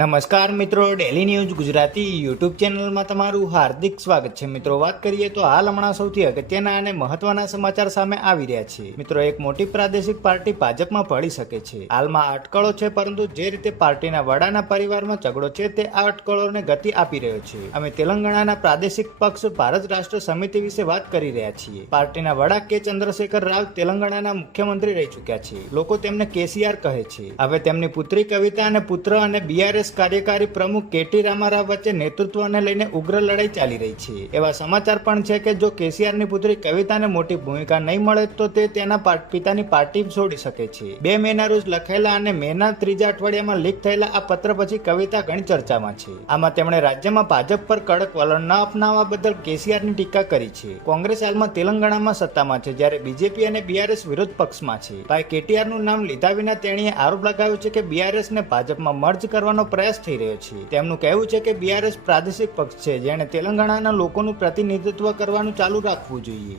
નમસ્કાર મિત્રો, daily news Gujarati YouTube ચેનલમાં તમારું હાર્દિક સ્વાગત છે. મિત્રો, વાત કરીએ તો હાલ હમણાં સૌથી અગત્યના અને મહત્વના સમાચાર સામે આવી રહ્યા છે. મિત્રો, એક મોટી પ્રાદેશિક પાર્ટી ભાજપમાં ભળી શકે છે. હાલમાં અટકળો છે, પરંતુ જે રીતે પાર્ટીના વડાના પરિવારમાં ઝઘડો છે તે આ અટકળોને ગતિ આપી રહ્યો છે. અમે તેલંગાણાના પ્રાદેશિક પક્ષ ભારત રાષ્ટ્ર સમિતિ વિશે વાત કરી રહ્યા છીએ. પાર્ટીના વડા કે ચંદ્રશેખર રાવ તેલંગાણાના મુખ્યમંત્રી રહી ચૂક્યા છે. લોકો તેમને કેસીઆર કહે છે. હવે તેમની પુત્રી કવિતા અને પુત્ર અને બીઆરએસ કાર્યકારી પ્રમુખ કેટી રામારાવ વચ્ચે નેતૃત્વને લઈને ઉગ્ર લડાઈ ચાલી રહી છે. એવા સમાચાર પણ છે કે જો કેસીઆરની પુત્રી કવિતાને મોટી ભૂમિકા નહીં મળે તો તે તેના પિતાની પાર્ટી છોડી શકે છે. 2 મેના રોજ લખાયેલા અને મેના ત્રીજા અઠવાડિયામાં લીક થયેલા આ પત્ર પછી કવિતા ઘણી ચર્ચામાં છે. આમાં તેમણે રાજ્યમાં ભાજપ પર કડક વલણ ન અપનાવવા બદલ કેસીઆરની ટીકા કરી છે. કોંગ્રેસ હાલમાં તેલંગાણામાં સત્તામાં છે, જ્યારે બીજેપી અને બીઆરએસ વિરોધ પક્ષમાં છે. ભાઈ કેટીઆરનું નામ લીધા વિના તેણીએ આરોપ લગાવ્યો છે કે બીઆરએસને ભાજપમાં મર્જ કરવાનો પ્રયાસ થઈ રહ્યો છે. તેમનું કહેવું છે કે બીઆરએસ પ્રાદેશિક પક્ષ છે, જેણે તેલંગાણાના લોકોનું પ્રતિનિધિત્વ કરવાનું ચાલુ રાખવું જોઈએ.